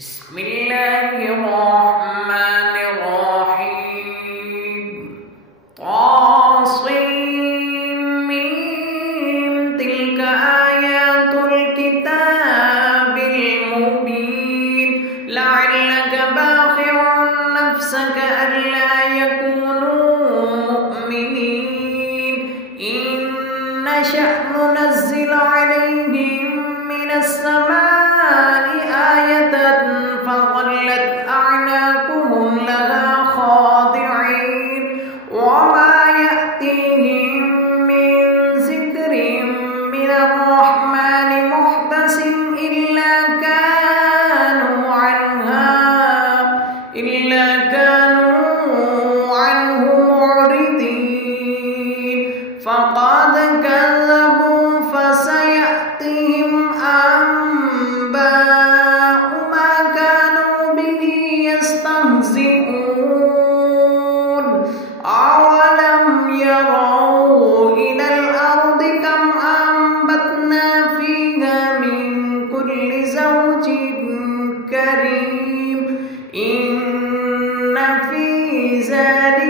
بسم الله الرحمن الرحيم. طاسيم تلك آيات الكتاب المبين لعلك باخع نفسك ألا يكونوا مؤمنين إن نشأ ننزل عليهم من السماء آية فظلت أعناقهم لها خاضعين وما يأتيهم من ذكر من الرحمن محدث إلا كانوا عنه معرضين فقد كذبوا فسيأتيهم أنباء ما كانوا به يستهزئون أولم يروا إلى الأرض كم أنبتنا فيها من كل زوج كريم إن في ذلك